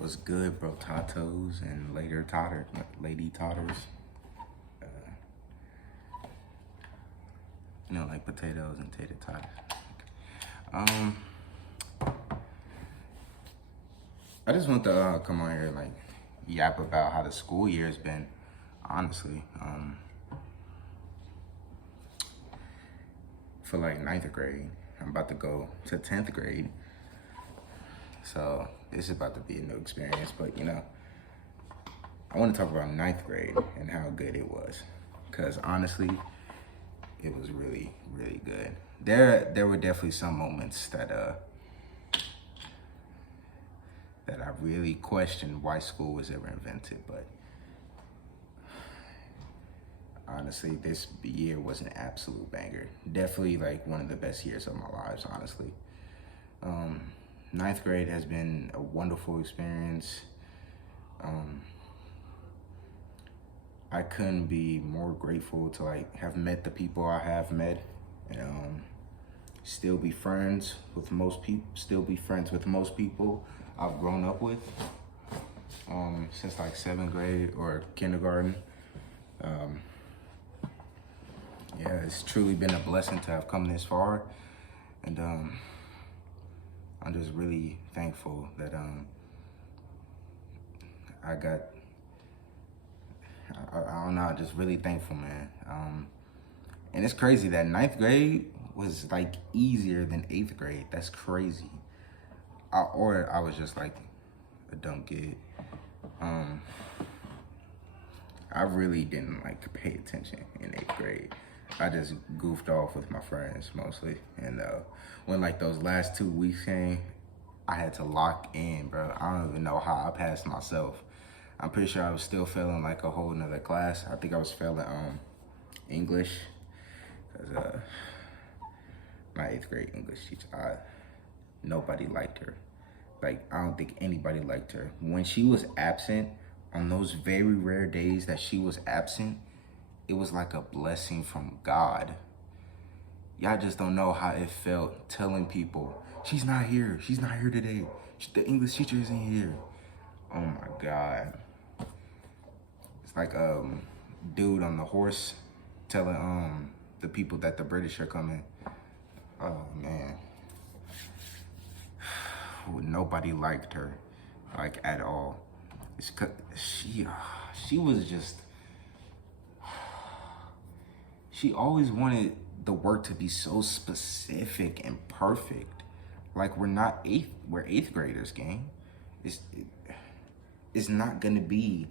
Was good, bro? Tatos and later totter, lady totters. Like potatoes and tater tots. Um, I just want to come on here like yap about how the school year's been. Honestly, for like ninth grade, I'm about to go to 10th grade, so this is about to be a new experience. But I want to talk about ninth grade and how good it was, because honestly, it was really, really good. There were definitely some moments that I really questioned why school was ever invented, but honestly, this year was an absolute banger. Definitely like one of the best years of my lives, honestly. Ninth grade has been a wonderful experience. I couldn't be more grateful to like have met the people I have met, and still be friends with most people. Still be friends with most people I've grown up with since like 7th grade or kindergarten. Yeah, it's truly been a blessing to have come this far, and I'm just really thankful that I got. I don't know, just really thankful, man. And it's crazy that ninth grade was like easier than 8th grade. That's crazy. Or I was just like a dumb kid. I really didn't like pay attention in 8th grade. I just goofed off with my friends mostly. And when like those last 2 weeks came, I had to lock in, bro. I don't even know how I passed myself. I'm pretty sure I was still failing like a whole nother class. I think I was failing English, because my 8th grade English teacher, nobody liked her. Like, I don't think anybody liked her. When she was absent, on those very rare days that she was absent, it was like a blessing from God. Y'all just don't know how it felt telling people, she's not here today. The English teacher isn't here. Oh my God. It's like dude on the horse telling the people that the British are coming. Oh man. Nobody liked her, like, at all. It's 'cause she was just, she always wanted the work to be so specific and perfect. Like, we're 8th graders, gang. It's not gonna be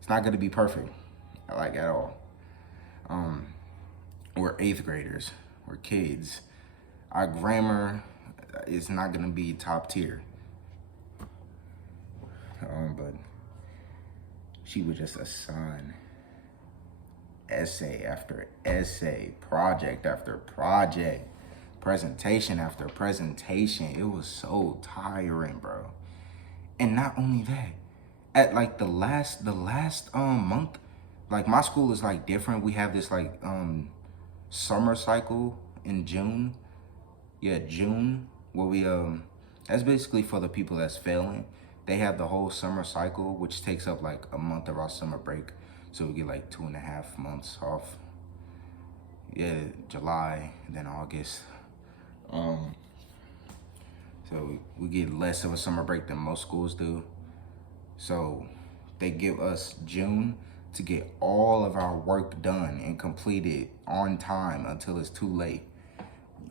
it's not gonna be perfect, like, at all. We're 8th graders. We're kids. Our grammar is not gonna be top tier. But she would just assign essay after essay, project after project, presentation after presentation. It was so tiring, bro. And not only that, at like the last month, like, my school is like different. We have this like summer cycle in June. Yeah, June, where we that's basically for the people that's failing. They have the whole summer cycle, which takes up like a month of our summer break. So we get like 2.5 months off. Yeah, July, then August. So we get less of a summer break than most schools do. So they give us June to get all of our work done and completed on time until it's too late,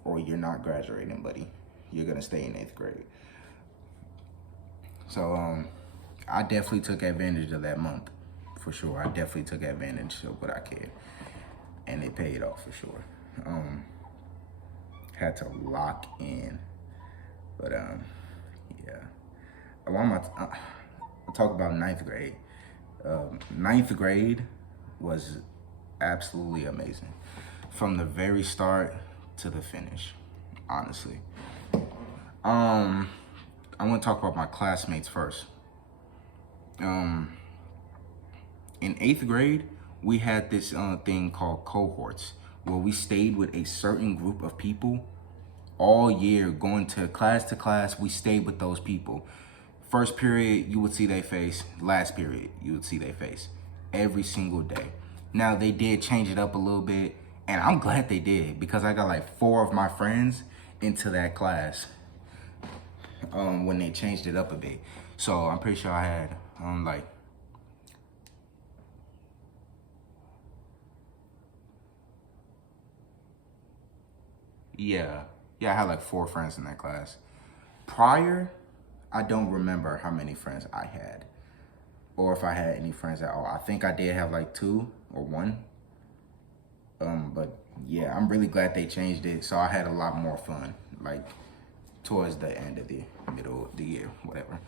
or you're not graduating, buddy. You're gonna stay in 8th grade. So I definitely took advantage of that month, for sure. I definitely took advantage of what I could, and it paid off for sure. Had to lock in, but yeah. I'll talk about ninth grade. Ninth grade was absolutely amazing, from the very start to the finish, honestly. I want to talk about my classmates first. In 8th grade, we had this thing called cohorts, where we stayed with a certain group of people all year, going to class, we stayed with those people. First period, you would see their face. Last period, you would see their face. Every single day. Now, they did change it up a little bit, and I'm glad they did, because I got like 4 of my friends into that class when they changed it up a bit. So I'm pretty sure I had like, yeah, I had like 4 friends in that class. Prior, I don't remember how many friends I had, or if I had any friends at all. I think I did have like 2 or 1. But yeah, I'm really glad they changed it. So I had a lot more fun, like towards the end of the middle of the year, whatever.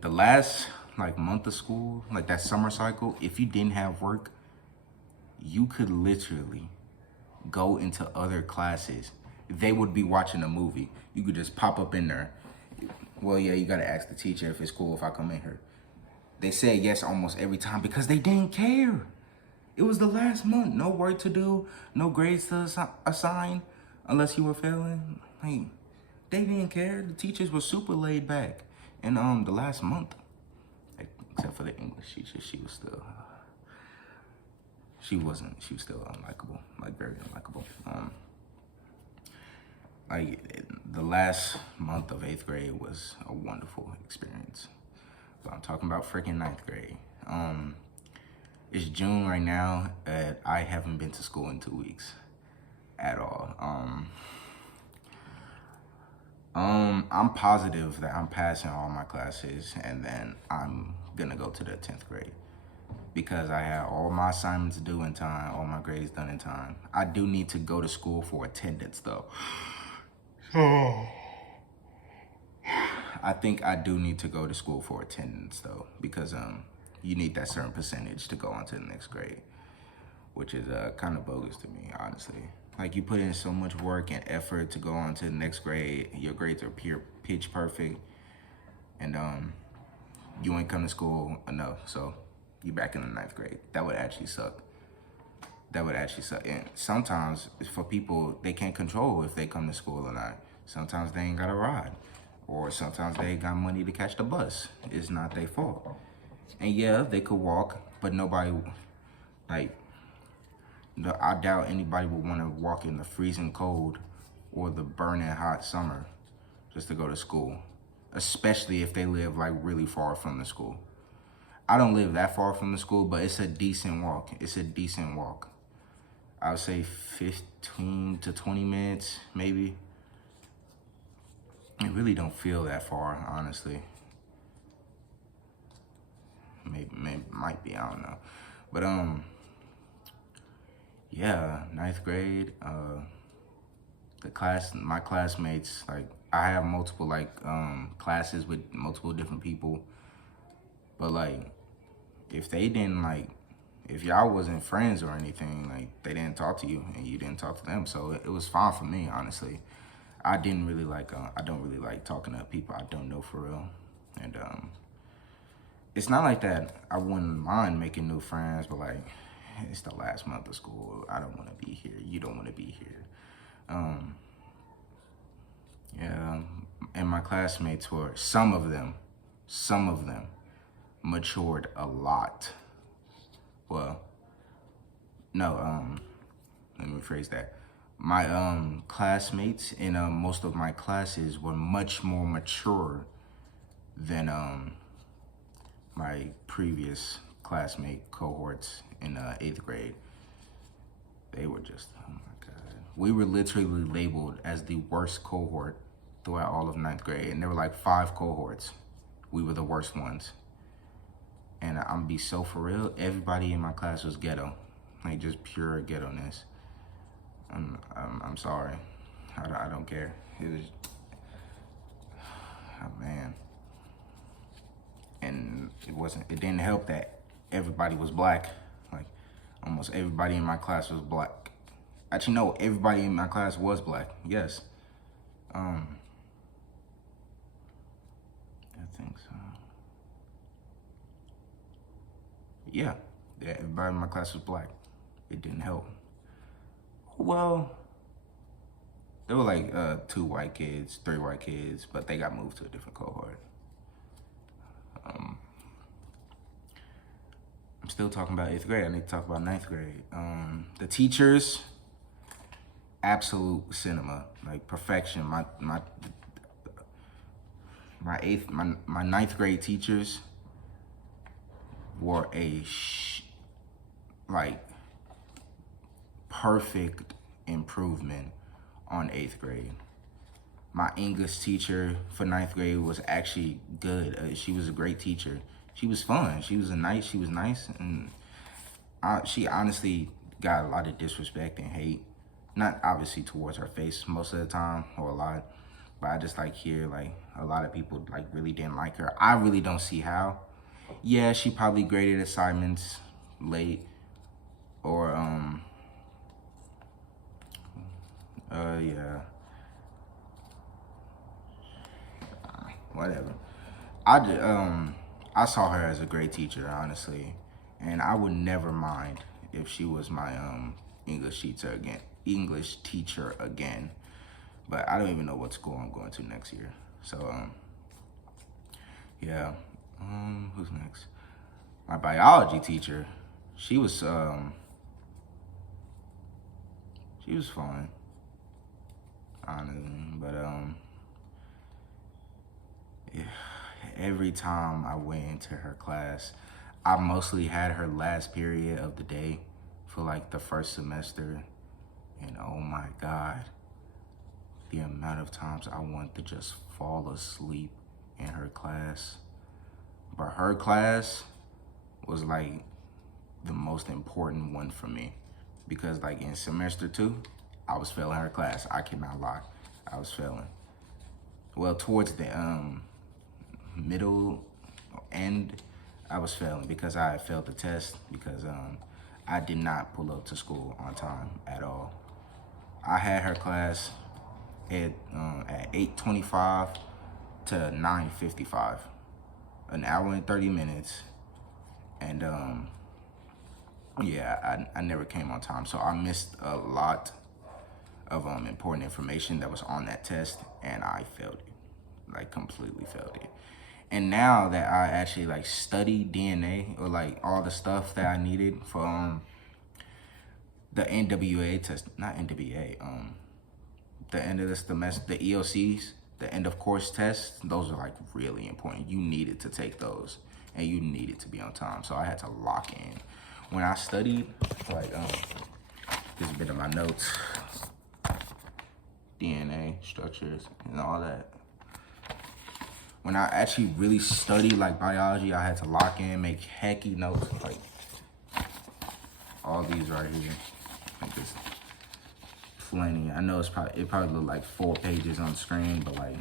The last like month of school, like that summer cycle, if you didn't have work, you could literally go into other classes. They would be watching a movie. You could just pop up in there. Well, yeah, you gotta ask the teacher if it's cool if I come in here. They said yes almost every time because they didn't care. It was the last month. No work to do, no grades to assign unless you were failing. Like, they didn't care. The teachers were super laid back. And the last month, except for the English teacher, she was still unlikable, like very unlikable. The last month of 8th grade was a wonderful experience. But I'm talking about freaking 9th grade. It's June right now, and I haven't been to school in 2 weeks at all. I'm positive that I'm passing all my classes, and then I'm gonna go to the 10th grade because I have all my assignments due in time, all my grades done in time. I do need to go to school for attendance though. I think I do need to go to school for attendance though, because you need that certain percentage to go on to the next grade, which is kind of bogus to me, honestly. Like, you put in so much work and effort to go on to the next grade, your grades are pitch perfect, and you ain't come to school enough, so you back in the 9th grade. That would actually suck. That would actually suck. And sometimes for people, they can't control if they come to school or not. Sometimes they ain't got a ride, or sometimes they ain't got money to catch the bus. It's not their fault. And yeah, they could walk, but nobody, like, I doubt anybody would want to walk in the freezing cold or the burning hot summer just to go to school, especially if they live like really far from the school. I don't live that far from the school, but it's a decent walk. It's a decent walk. I would say 15 to 20 minutes, maybe. It really don't feel that far, honestly. Maybe might be, I don't know. But yeah, 9th grade, my classmates, like, I have multiple like classes with multiple different people, but like, if they didn't like, if y'all wasn't friends or anything, like, they didn't talk to you and you didn't talk to them, so it was fine for me, honestly. I don't really like talking to people I don't know for real, and it's not like that I wouldn't mind making new friends, but like, it's the last month of school. I don't want to be here. You don't want to be here. Yeah, and my classmates were, some of them matured a lot. Well, no, let me rephrase that. My classmates in most of my classes were much more mature than my previous classmate cohorts in 8th grade. They were just, oh my God. We were literally labeled as the worst cohort throughout all of 9th grade. And there were like 5 cohorts. We were the worst ones. And I'm be so for real, everybody in my class was ghetto. Like, just pure ghetto-ness. I'm sorry. I don't care. It was, oh man. And it didn't help that everybody was black. Like, almost everybody in my class was black. Actually, no, everybody in my class was black, yes. I think so. Yeah, everybody in my class was black. It didn't help. Well, there were like 2 white kids, 3 white kids, but they got moved to a different cohort. I'm still talking about 8th grade. I need to talk about 9th grade. The teachers, absolute cinema, like perfection. My 9th grade teachers were like perfect improvement on 8th grade. My English teacher for 9th grade was actually good. She was a great teacher. She was fun. She was nice, and she honestly got a lot of disrespect and hate. Not obviously towards her face most of the time, or a lot, but I just like hear like a lot of people like really didn't like her. I really don't see how. Yeah, she probably graded assignments late, or yeah, whatever. I saw her as a great teacher, honestly, and I would never mind if she was my English teacher again. But I don't even know what school I'm going to next year. So yeah. Who's next? My biology teacher. She was fine. Honestly, but yeah, every time I went into her class, I mostly had her last period of the day for like the first semester, and oh my God, the amount of times I wanted to just fall asleep in her class. But her class was like the most important one for me, because like in semester 2, I was failing her class. I cannot lie, I was failing. Well, towards the middle end, I was failing because I had failed the test because I did not pull up to school on time at all. I had her class at 8:25 to 9:55, an hour and 30 minutes, and yeah, I never came on time, so I missed a lot of important information that was on that test, and I failed it, like completely failed it. And now that I actually like studied DNA, or like all the stuff that I needed for the NWA test, not NWA, the end of the semester, the EOCs, the end of course tests, those are like really important. You needed to take those, and you needed to be on time. So I had to lock in. When I studied, like this is a bit of my notes, DNA structures and all that. When I actually really studied like biology, I had to lock in, make hecky notes, like all these right here, like this. Plenty. I know it probably look like 4 pages on the screen, but like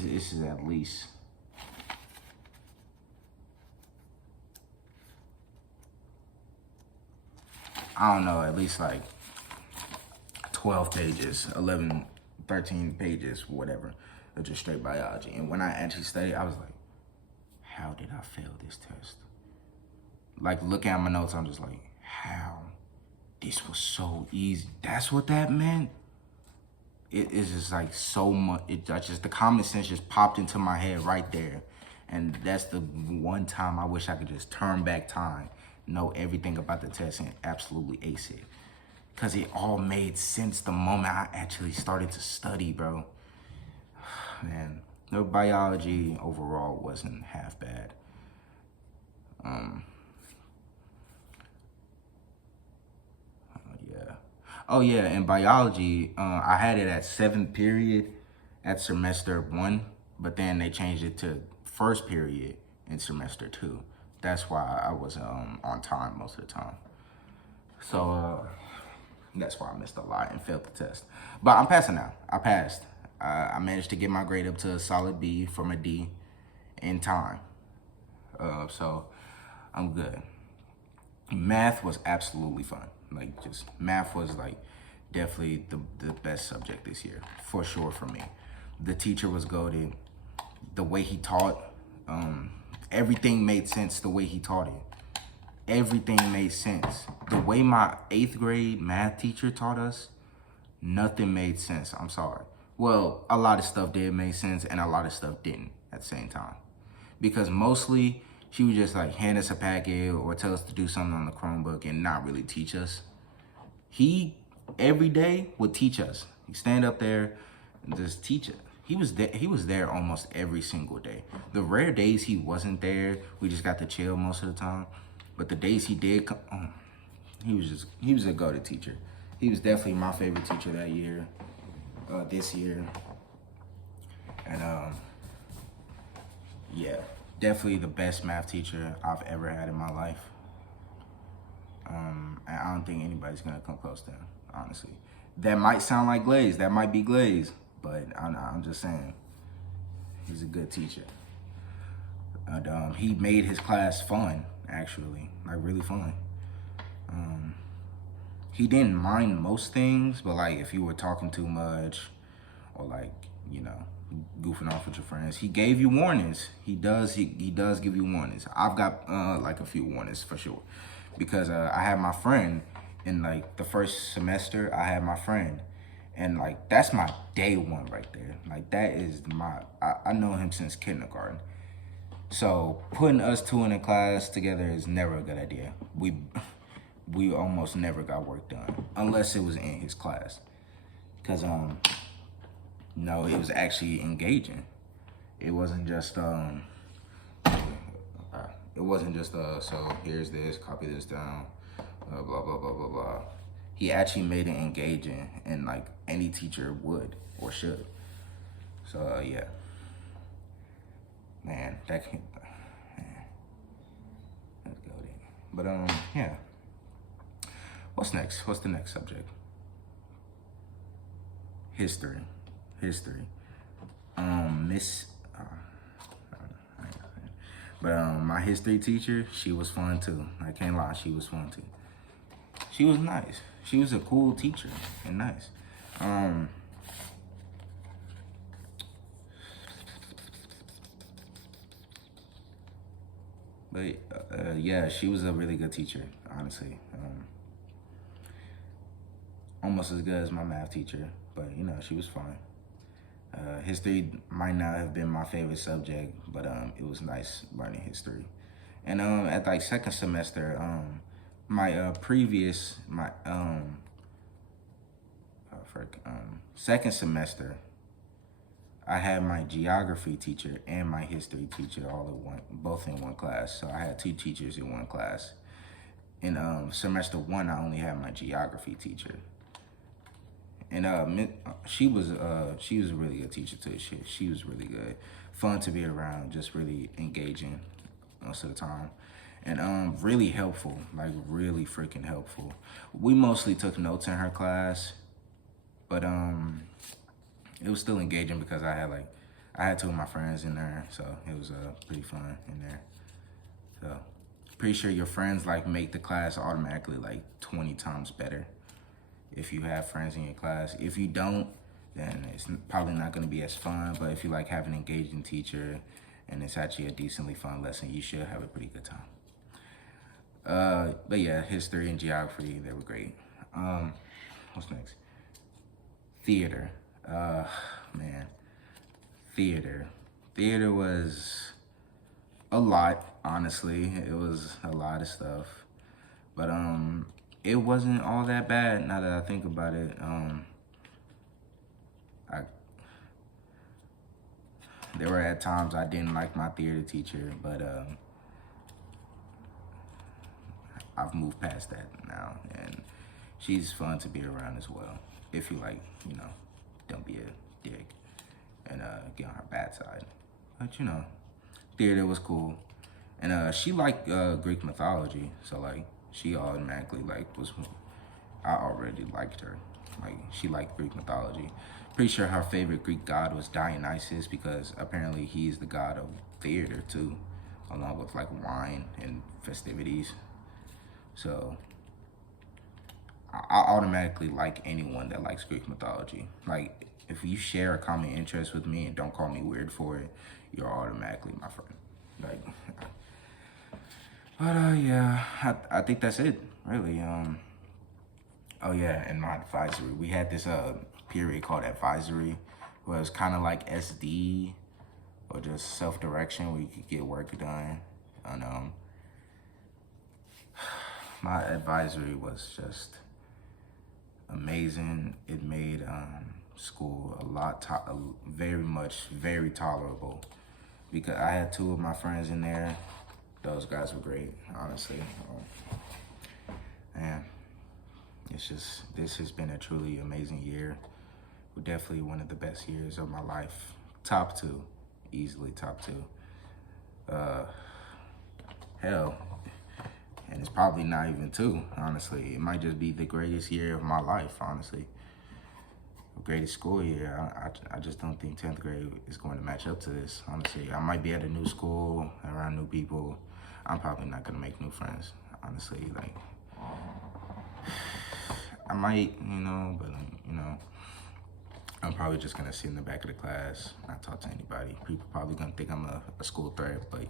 this is at least I don't know, at least like 12 pages, 11, 13 pages, whatever, of just straight biology. And when I actually studied, I was like, how did I fail this test? Like looking at my notes, I'm just like, how? This was so easy. That's what that meant? It is just like so much, just the common sense just popped into my head right there. And that's the one time I wish I could just turn back time, know everything about the test, and absolutely ace it. Because it all made sense the moment I actually started to study, bro. Man, the biology overall wasn't half bad. Yeah. Oh yeah, in biology, I had it at 7th period at semester 1, but then they changed it to 1st period in semester 2. That's why I was on time most of the time. So that's why I missed a lot and failed the test. But I'm passing now. I passed. I managed to get my grade up to a solid B from a D in time. So I'm good. Math was absolutely fun. Like just math was like definitely the best subject this year, for sure for me. The teacher was goated. The way he taught, everything made sense the way he taught it. everything made sense. The way my 8th grade math teacher taught us, nothing made sense. I'm sorry. Well, a lot of stuff did make sense and a lot of stuff didn't at the same time. Because mostly she would just like hand us a packet or tell us to do something on the Chromebook and not really teach us. He every day would teach us. He'd stand up there and just teach it. He was there almost every single day. The rare days he wasn't there, we just got to chill most of the time. But the days he did come, he was a go-to teacher. He was definitely my favorite teacher that year, this year. And yeah, definitely the best math teacher I've ever had in my life. And I don't think anybody's gonna come close to him, honestly. That might sound like Glaze, that might be Glaze, but I'm just saying, he's a good teacher. And he made his class fun, actually, like really fun. He didn't mind most things, but like if you were talking too much or like, you know, goofing off with your friends, he gave you warnings. He does give you warnings. I've got like a few warnings for sure, because I had my friend in like the first semester. I had my friend, and like that's my day one right there. Like that is I know him since kindergarten. So putting us two in a class together is never a good idea. We almost never got work done unless it was in his class, cause no, it was actually engaging. It wasn't just so here's this, copy this down, blah blah blah blah blah. He actually made it engaging, and like any teacher would or should. So yeah, man, let's go there. But yeah. What's next? What's the next subject? History. Miss. But my history teacher, she was fun too. I can't lie, she was fun too. She was nice. She was a cool teacher and nice. But yeah, she was a really good teacher, honestly. Almost as good as my math teacher, but you know, she was fine. History might not have been my favorite subject, but it was nice learning history. And at like second semester, second semester, I had my geography teacher and my history teacher both in one class. So I had two teachers in one class. In semester one, I only had my geography teacher. And she was a really good teacher too. She was really good, fun to be around, just really engaging most of the time, and really helpful, like really freaking helpful. We mostly took notes in her class, but it was still engaging because I had two of my friends in there, so it was pretty fun in there. So pretty sure your friends like make the class automatically like 20 times better if you have friends in your class. If you don't, then it's probably not going to be as fun. But if you like have an engaging teacher and it's actually a decently fun lesson, you should have a pretty good time. But yeah, history and geography, they were great. What's next? Theater. Man, theater. Theater was a lot, honestly. It was a lot of stuff. But it wasn't all that bad now that I think about it. There were at times I didn't like my theater teacher, but I've moved past that now, and she's fun to be around as well. If you like, you know, don't be a dick and get on her bad side. But you know, theater was cool, and she liked Greek mythology, so like she automatically I already liked her. Like she liked Greek mythology. Pretty sure her favorite Greek god was Dionysus, because apparently he's the god of theater too, along with like wine and festivities. So I automatically like anyone that likes Greek mythology. Like if you share a common interest with me and don't call me weird for it, you're automatically my friend. Like But yeah, I think that's it, really. Oh yeah, and my advisory. We had this period called advisory, where it was kind of like SD or just self direction, where you could get work done. And my advisory was just amazing. It made school a lot, very much, very tolerable. Because I had two of my friends in there. Those guys were great, honestly. Man, it's just, this has been a truly amazing year. Definitely one of the best years of my life. Top two, easily top two. Hell, and it's probably not even two, honestly. It might just be the greatest year of my life, honestly. Greatest school year. I just don't think 10th grade is going to match up to this, honestly. I might be at a new school, around new people. I'm probably not going to make new friends, honestly. Like, I might, but, I'm probably just going to sit in the back of the class, not talk to anybody. People probably going to think I'm a school threat, but,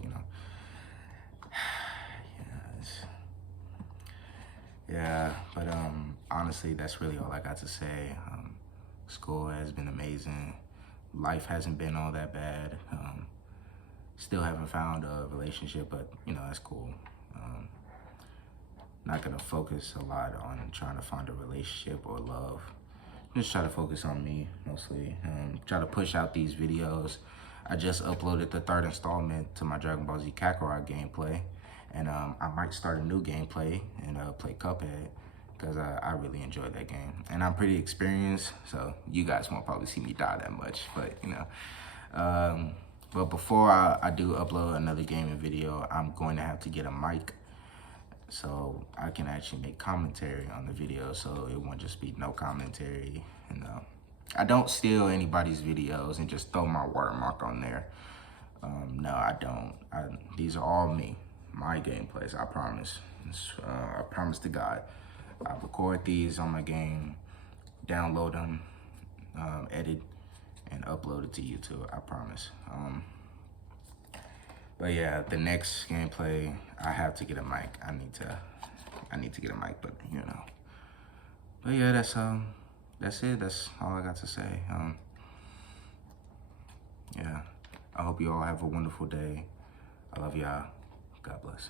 yeah, but honestly, that's really all I got to say. School has been amazing. Life hasn't been all that bad. Still haven't found a relationship, but that's cool. Not gonna focus a lot on trying to find a relationship or love. Just try to focus on me mostly. Try to push out these videos. I just uploaded the third installment to my Dragon Ball Z Kakarot gameplay. And I might start a new gameplay and play Cuphead because I really enjoyed that game. And I'm pretty experienced, so you guys won't probably see me die that much, but but before I do upload another gaming video, I'm going to have to get a mic so I can actually make commentary on the video, so it won't just be no commentary. I don't steal anybody's videos and just throw my watermark on there. No, I don't. These are all me, my gameplays, I promise. I promise to God. I record these on my game, download them, edit, and upload it to YouTube, I promise. But yeah, the next gameplay, I have to get a mic. I need to get a mic, but But yeah, that's it. That's all I got to say. Yeah, I hope you all have a wonderful day. I love y'all. God bless.